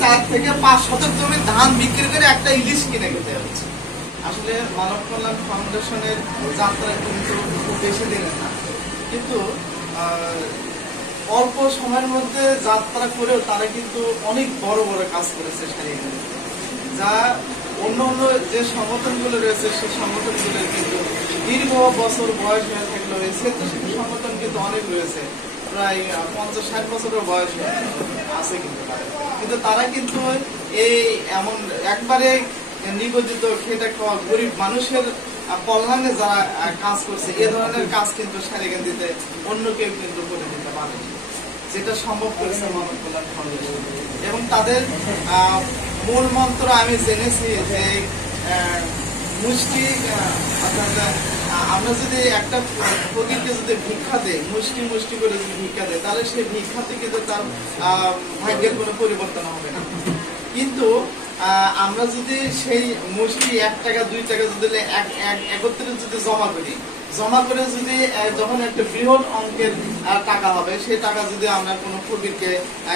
4 থেকে 5 শতক জমি ধান বিক্রি করে একটা ইলিশ কিনে খেতে হচ্ছে। আসলে মানব কল্যাণ ফাউন্ডেশনের যাত্রা কিন্তু খুব বেশি দিনের না, কিন্তু অল্প সময়ের মধ্যে যাত্রা করেও তারা কিন্তু অনেক বড় বড় কাজ করেছে সারিয়ে, যা অন্য অন্য যে সংগঠনগুলো রয়েছে সেই সংগঠনগুলো কিন্তু দীর্ঘ বছর বয়স হয়ে থাকলেও এই স্বেচ্ছাসেবী সংগঠন কিন্তু অনেক রয়েছে, প্রায় 50-60 বছরের বয়স আছে কিন্তু তারা কিন্তু এই এমন একবারে নিবেদিত খেটে খাওয়া গরিব মানুষের কল্যাণে যারা কাজ করছে এ ধরনের কাজ কিন্তু সারিগান্দিতে অন্য কেউ কিন্তু করে দিতে পারে, যেটা সম্ভব করেছে মানব কল্যাণ ফাউন্ডেশন। এবং তাদের মূল মন্ত্র আমি জেনেছি যে মুষ্টি, আমরা যদি একটা ফকিরকে যদি ভিক্ষা দেয়, মুষ্টি মুষ্টি করে যদি ভিক্ষা দেয়, তাহলে সেই ভিক্ষাতে কিন্তু তার ভাগ্যের কোনো পরিবর্তন হবে না। কিন্তু আমরা যদি সেই মুষ্টি 1 টাকা 2 টাকা যদি একত্রে যদি জমা করে যদি যখন একটা বৃহৎ অঙ্কের টাকা হবে, সেই টাকা যদি আমরা কোনো ফকিরকে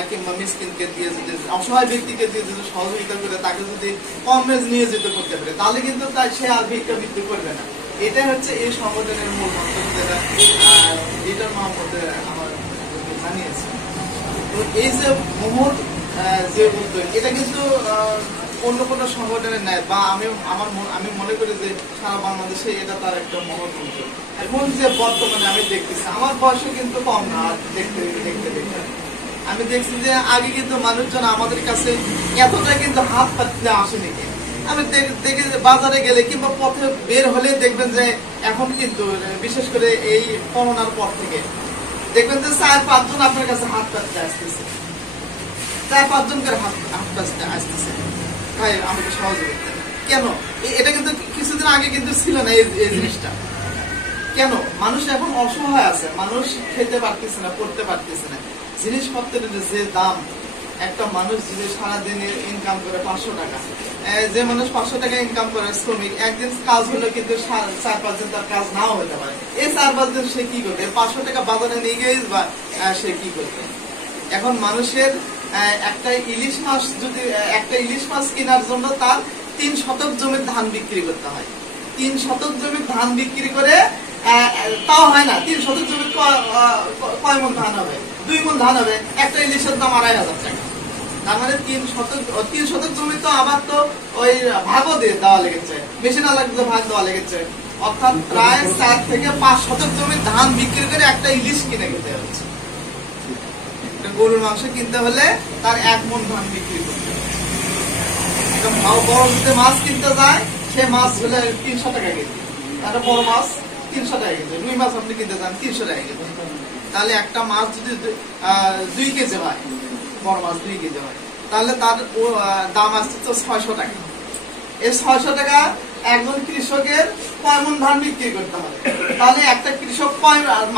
কিংবা মিসকিনকে দিয়ে যদি অসহায় ব্যক্তিকে দিয়ে যদি সহযোগিতা করে তাকে যদি কমরেজ নিয়ে যেতে করতে পারে, তাহলে কিন্তু সে আর ভিক্ষা বৃত্তি করবে না। এটা হচ্ছে এই সংগঠনের মূল মন্ত্র, যেটা লিডার মোহাম্মদ আমার জানিয়েছে। তো এই যে মহৎ যে উদ্যোগ, এটা কিন্তু অন্য কোনো সংগঠনের নেয় বা আমি মনে করি যে সারা বাংলাদেশে এটা তার একটা মহৎ উদ্যোগ। এখন যে বর্তমানে আমি দেখতেছি, আমার বয়সও কিন্তু কম না, দেখতে আমি দেখছি যে আগে কিন্তু মানুষজন আমাদের কাছে এতটা কিন্তু হাত পাতলে আসেনি। আমি দেখি বাজারে গেলে কিংবা পথে বের হলে দেখবেন যে এখন কিন্তু বিশেষ করে এই করোনার পর থেকে দেখবেন যে 4-5 জন আপনার কাছে হাত পাততে আসতেছে, 4-5 জন করে হাত পাততে আসতেছে, ভাই আমাকে সহযোগিতা। কেন? এটা কিন্তু কিছুদিন আগে কিন্তু ছিল না এই জিনিসটা। কেন? মানুষ এখন অসহায় আছে, মানুষ খেতে পারতেছে না, পড়তে পারতেছে না। জিনিসপত্রের যে দাম, একটা মানুষ যদি সারাদিনে ইনকাম করে 500 টাকা, যে মানুষ 500 টাকা ইনকাম করে শ্রমিক, একদিন কাজ হলে কিন্তু 4-5 দিন তার কাজ নাও হতে পারে। এই 4-5 দিন সে কি করবে? 500 টাকা বাজারে নিয়ে গিয়ে বা সে কি করবে? এখন মানুষের একটা ইলিশ মাছ কেনার জন্য তার 3 শতক জমির ধান বিক্রি করতে হয়। 3 শতক জমির ধান বিক্রি করে তাও হয় না। 3 শতক জমির কয় মণ ধান হবে? 2 মণ ধান হবে। একটা ইলিশের দাম 2500 টাকা। তার মানে 3 শতক জমি তো আবার তো ওই ভাগও দিয়ে দেওয়া লেগেছে, বেশি না লাগবে ভাগ দেওয়া লেগেছে। অর্থাৎ প্রায় 4 থেকে 5 শতক জমির ধান বিক্রি করে একটা ইলিশ কিনে খেতে হচ্ছে। গরুর মাংস কিনতে হলে তার 1 মণ ধান বিক্রি করতে হবে। বড় যদি মাছ কিনতে যায়, সে মাছ হলে 300 টাকা কেজি। একটা বড় মাছ 300 টাকা কেজি। রুই মাছ আপনি কিনতে যান 300 টাকা কেজি। তাহলে একটা মাছ যদি 2 কেজি হয়, বড় মাছ 2 কেজি হয়, তাহলে তার দাম আসছে তো 600 টাকা। এই 600 টাকা একজন কৃষকের কয় মণ ধান বিক্রি করতে হবে? তাহলে একটা কৃষক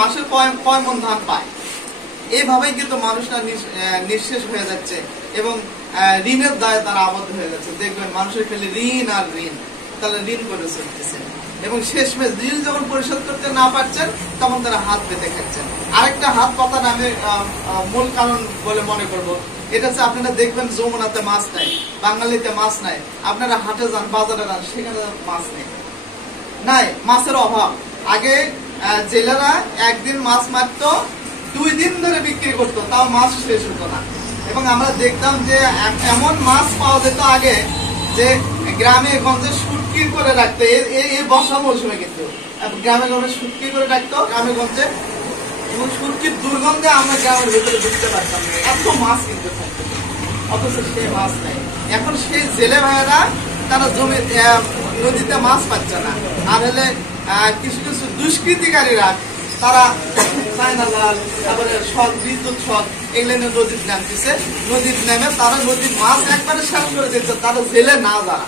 মাসে কয় মণ ধান পায়? এইভাবেই কিন্তু মানুষরা নিঃশেষ হয়ে যাচ্ছে এবং ঋণের দায়ে তারা আবদ্ধ হয়ে যাচ্ছে। দেখবেন মানুষের খালি ঋণ আর ঋণ, তাহলে ঋণ করে চলতেছে এবং শেষমেশ ঋণ যখন পরিশোধ করতে না পারছেন তখন তারা হাত পেতে খাচ্ছেন। আরেকটা হাত পাতার আমি মূল কারণ বলে মনে করব, এটা হচ্ছে আপনারা দেখবেন যমুনাতে মাছ নাই, বাঙালিতে মাছ নাই, আপনারা হাটে যান, বাজারে যান, সেখানে মাছ নেই, মাছের অভাব। আগে জেলেরা একদিন মাছ মারতো, 2 দিন ধরে বিক্রি করতো, তাও মাছ শেষ হতো না। এবং আমরা দেখতাম যে এমন মাছ পাওয়া যেত আগে যে গ্রামে গঞ্জে শুটকি করে রাখতো। এই বর্ষা মৌসুমে কিন্তু গ্রামে গঞ্জে শুটকি করে রাখতো গ্রামে গঞ্জে, এবং শুটকির দুর্গন্ধে আমরা গ্রামের ভেতরে ঢুকতে পারতাম না, এত মাছ কিন্তু থাকতো। অথচ সেই মাছ নেই। এখন সেই জেলে ভাইয়েরা তারা নদীতে মাছ পাচ্ছে না, আর হলে কিছু কিছু দুষ্কৃতিকারীরা তারা চায়না জাল, তারপরে বিদ্যুৎ শট, এগুলো নদীর নামতেছে। নদীর নেমে তারা নদীর মাছ একবারে শেষ করে দিচ্ছে। তারা জেলে না যারা,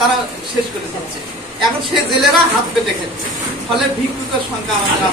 তারা শেষ করে দিচ্ছে। এখন সে জেলেরা হাত পেতে খেচ্ছে, ফলে ভিক্ষুকের সংখ্যা আমাদের